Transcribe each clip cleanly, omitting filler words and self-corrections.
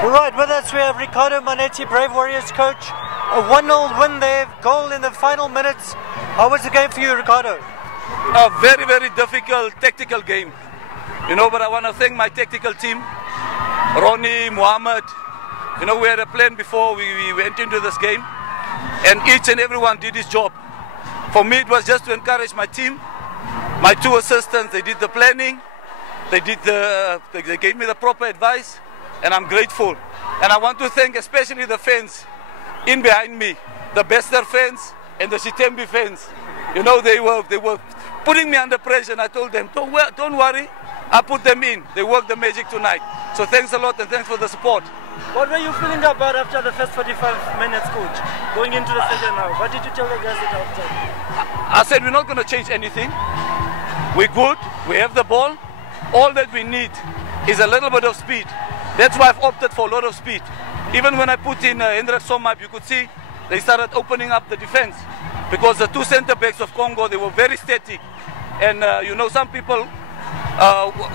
All right, with us we have Ricardo Manetti, Brave Warriors coach. A 1-0 win there, goal in the final minutes. How was the game for you, Ricardo? A very, very difficult tactical game. But I want to thank my tactical team, Ronnie, Muhammad. We had a plan before we went into this game, and each and everyone did his job. For me, it was just to encourage my team. My two assistants, they did the planning. They gave me the proper advice, and I'm grateful. And I want to thank especially the fans in behind me, the Bester fans and the Chitembi fans. They were putting me under pressure, and I told them, don't worry, I put them in. They worked the magic tonight. So thanks a lot, and thanks for the support. What were you feeling about after the first 45 minutes, coach? Going into the second half, what did you tell the guys at halftime? I said we're not going to change anything. We're good, we have the ball. All that we need is a little bit of speed. That's why I've opted for a lot of speed. Even when I put in Hendrik Somap, you could see they started opening up the defense, because the two center backs of Congo, they were very static. And some people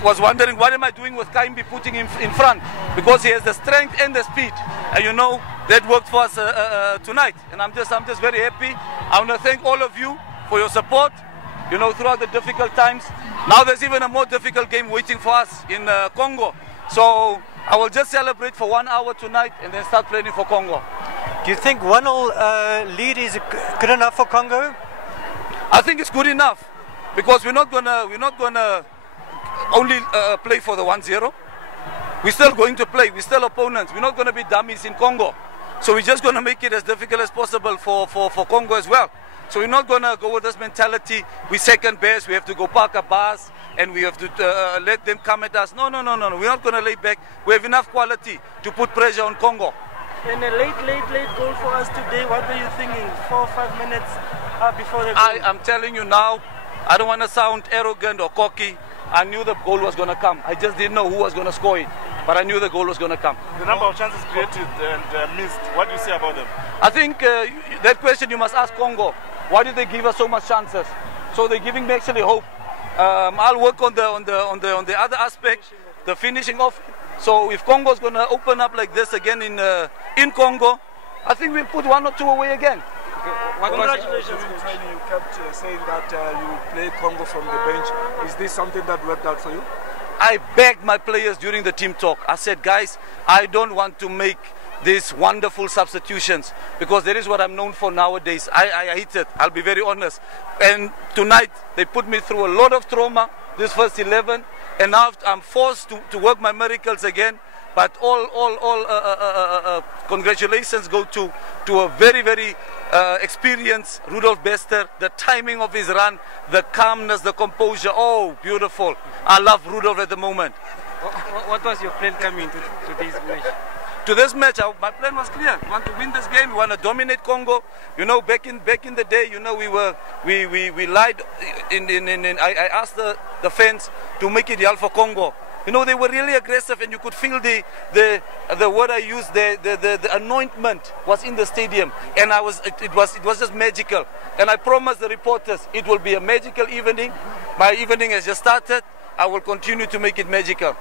was wondering, what am I doing with Kaimbi putting him in front? Because he has the strength and the speed. And that worked for us tonight. And I'm just very happy. I want to thank all of you for your support, throughout the difficult times. Now there's even a more difficult game waiting for us in Congo. So I will just celebrate for 1 hour tonight and then start planning for Congo. Do you think 1-0 lead is good enough for Congo? I think it's good enough, because we're not gonna only play for the 1-0. We're still going to play. We're still opponents. We're not going to be dummies in Congo. So we're just going to make it as difficult as possible for Congo as well. So we're not going to go with this mentality, we're second best, we have to go park a bus and we have to let them come at us. No. We're not going to lay back. We have enough quality to put pressure on Congo. And a late goal for us today. What were you thinking 4 or 5 minutes before the goal? I'm telling you now, I don't want to sound arrogant or cocky. I knew the goal was going to come. I just didn't know who was going to score it. But I knew the goal was going to come. The number of chances created and missed, what do you say about them? I think that question you must ask Congo. Why did they give us so much chances? So they're giving me actually hope. I'll work on the other aspect, the finishing off. So if Congo's going to open up like this again in Congo, I think we'll put 1 or 2 away again. Congratulations. You kept saying that you play Congo from the bench. Is this something that worked out for you? I begged my players during the team talk. I said, guys, I don't want to make these wonderful substitutions, because that is what I'm known for nowadays. I hate it, I'll be very honest. And tonight, they put me through a lot of trauma, this first 11, and now I'm forced to work my miracles again. But all congratulations go to a very, very experienced Rudolf Bester. The timing of his run, the calmness, the composure, oh, beautiful. I love Rudolf at the moment. What was your plan coming to today's match? To this match, my plan was clear. We want to win this game. We want to dominate Congo. Back in the day, we lied. I asked the fans to make it for Congo. They were really aggressive, and you could feel the word I used, the anointment was in the stadium, and it was just magical. And I promised the reporters it will be a magical evening. My evening has just started. I will continue to make it magical.